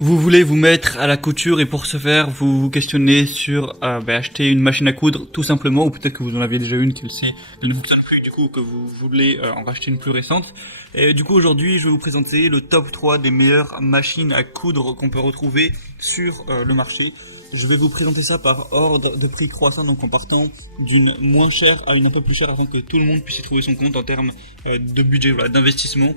Vous voulez vous mettre à la couture et pour ce faire, vous vous questionnez sur acheter une machine à coudre tout simplement, ou peut-être que vous en aviez déjà une qui ne fonctionne plus, du coup que vous voulez en racheter une plus récente. Et du coup aujourd'hui je vais vous présenter le top 3 des meilleures machines à coudre qu'on peut retrouver sur le marché. Je vais vous présenter ça par ordre de prix croissant, donc en partant d'une moins chère à une un peu plus chère afin que tout le monde puisse y trouver son compte en termes de budget, voilà, d'investissement.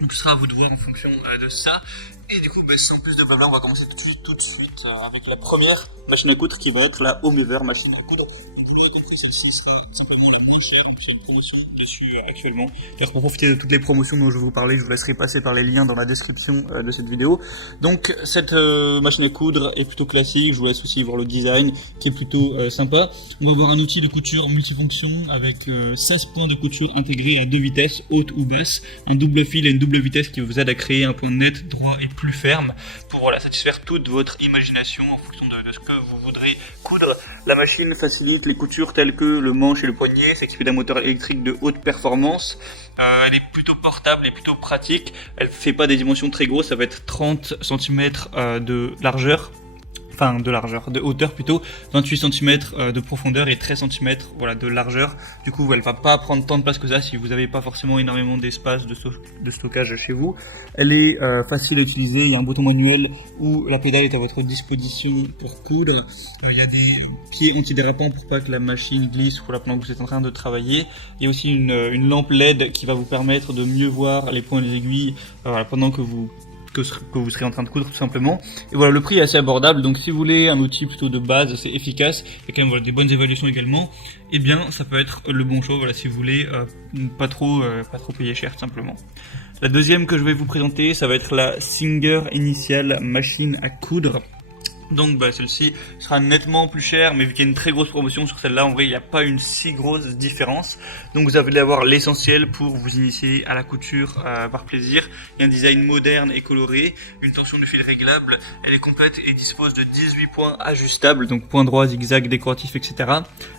Donc ce sera à vous de voir en fonction de ça. Et du coup, sans plus de blabla, on va commencer tout de suite avec la première machine à coudre qui va être la Homewear machine à coudre. Du coup, celle-ci sera simplement la moins chère, en plus il y a une promotion dessus actuellement. D'ailleurs, pour profiter de toutes les promotions dont je vais vous parler, je vous laisserai passer par les liens dans la description de cette vidéo. Donc cette machine à coudre est plutôt classique, je vous laisse aussi voir le design qui est plutôt sympa. On va avoir un outil de couture multifonction avec 16 points de couture intégrés à 2 vitesses, haute ou basse, un double fil et une double vitesse qui vous aide à créer un point net, droit et plus ferme pour satisfaire toute votre imagination en fonction de ce que vous voudrez coudre. La machine facilite les coutures telles que le manche et le poignet, c'est équipé d'un moteur électrique de haute performance. Elle est plutôt portable et plutôt pratique. Elle fait pas des dimensions très grosses, ça va être 30 cm de largeur. Enfin de hauteur plutôt, 28 cm de profondeur et 13 cm de largeur. Du coup elle va pas prendre tant de place que ça si vous n'avez pas forcément énormément d'espace de stockage chez vous. Elle est facile à utiliser, il y a un bouton manuel où la pédale est à votre disposition pour coudre. Il y a des pieds antidérapants pour pas que la machine glisse pendant que vous êtes en train de travailler. Il y a aussi une lampe LED qui va vous permettre de mieux voir les points et les aiguilles pendant que vous serez en train de coudre tout simplement. Et voilà, le prix est assez abordable, donc si vous voulez un outil plutôt de base assez efficace et quand même des bonnes évaluations également, eh bien ça peut être le bon choix si vous voulez pas trop payer cher tout simplement. La deuxième que je vais vous présenter, ça va être la Singer Initial machine à coudre. Donc celle-ci sera nettement plus chère, mais vu qu'il y a une très grosse promotion sur celle-là, en vrai il n'y a pas une si grosse différence. Donc vous allez avoir l'essentiel pour vous initier à la couture par plaisir. Il y a un design moderne et coloré, une tension de fil réglable, elle est complète et dispose de 18 points ajustables, donc point droit, zigzag, décoratif, etc.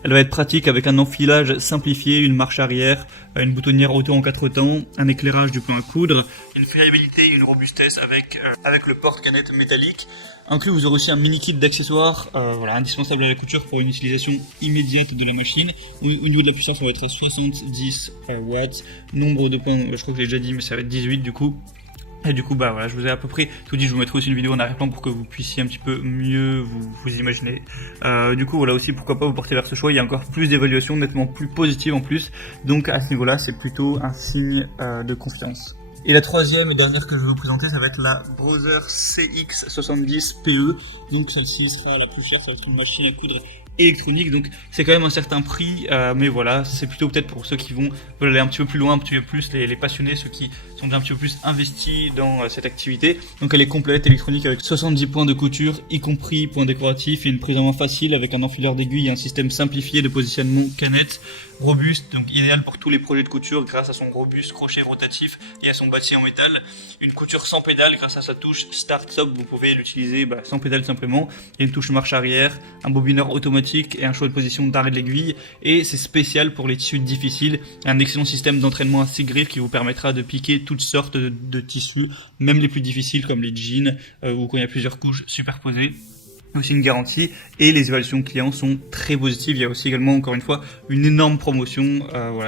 Elle va être pratique avec un enfilage simplifié, une marche arrière, une boutonnière auto en 4 temps, un éclairage du plan à coudre, une fiabilité et une robustesse avec le porte-canette métallique. Inclus, vous aurez aussi un mini kit d'accessoires indispensable à la couture pour une utilisation immédiate de la machine. Au niveau de la puissance, ça va être à 70 watts. Nombre de points, je crois que je l'ai déjà dit, mais ça va être 18 du coup. Et du coup, je vous ai à peu près tout dit. Je vous mettrai aussi une vidéo en arrière-plan pour que vous puissiez un petit peu mieux vous imaginer. Du coup, aussi, pourquoi pas vous porter vers ce choix. Il y a encore plus d'évaluations, nettement plus positives en plus. Donc, à ce niveau-là, c'est plutôt un signe de confiance. Et la troisième et dernière que je vais vous présenter, ça va être la Brother CX70PE. Donc celle-ci sera la plus chère, ça va être une machine à coudre électronique, donc c'est quand même un certain prix, mais voilà, c'est plutôt peut-être pour ceux qui veulent aller un petit peu plus loin, un petit peu plus, les passionnés, ceux qui sont déjà un petit peu plus investis dans cette activité. Donc elle est complète, électronique, avec 70 points de couture, y compris points décoratifs, et une prise en main facile avec un enfileur d'aiguille et un système simplifié de positionnement canette, robuste, donc idéal pour tous les projets de couture grâce à son robuste crochet rotatif et à son bâti en métal. Une couture sans pédale grâce à sa touche Start Stop, vous pouvez l'utiliser sans pédale simplement. Il y a une touche marche arrière, un bobineur automatique et un choix de position d'arrêt de l'aiguille, et c'est spécial pour les tissus difficiles. Un excellent système d'entraînement à 6 griffes qui vous permettra de piquer toutes sortes de tissus, même les plus difficiles comme les jeans ou quand il y a plusieurs couches superposées. Aussi une garantie, et les évaluations clients sont très positives. Il y a aussi également, encore une fois, une énorme promotion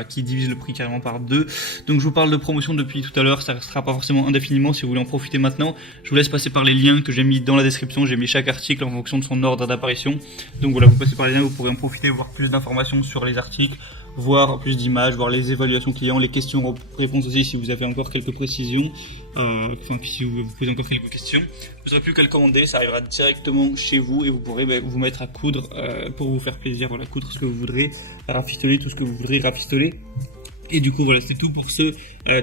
qui divise le prix carrément par 2. Donc je vous parle de promotion depuis tout à l'heure, ça restera pas forcément indéfiniment si vous voulez en profiter maintenant. Je vous laisse passer par les liens que j'ai mis dans la description, j'ai mis chaque article en fonction de son ordre d'apparition. Donc voilà, vous passez par les liens, vous pourrez en profiter, voir plus d'informations sur les articles, voir plus d'images, voir les évaluations clients, les questions-réponses aussi si vous avez encore quelques précisions, si vous vous posez encore quelques questions. Vous n'aurez plus qu'à le commander, ça arrivera directement chez vous et vous pourrez vous mettre à coudre pour vous faire plaisir, coudre ce que vous voudrez, rafistoler tout ce que vous voudrez rafistoler. Et du coup c'est tout pour ce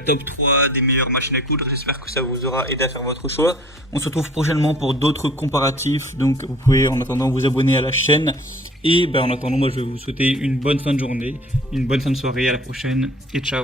top 3 des meilleures machines à coudre. J'espère que ça vous aura aidé à faire votre choix. On se retrouve prochainement pour d'autres comparatifs, donc vous pouvez en attendant vous abonner à la chaîne. Et en attendant, moi je vais vous souhaiter une bonne fin de journée, une bonne fin de soirée, à la prochaine et ciao.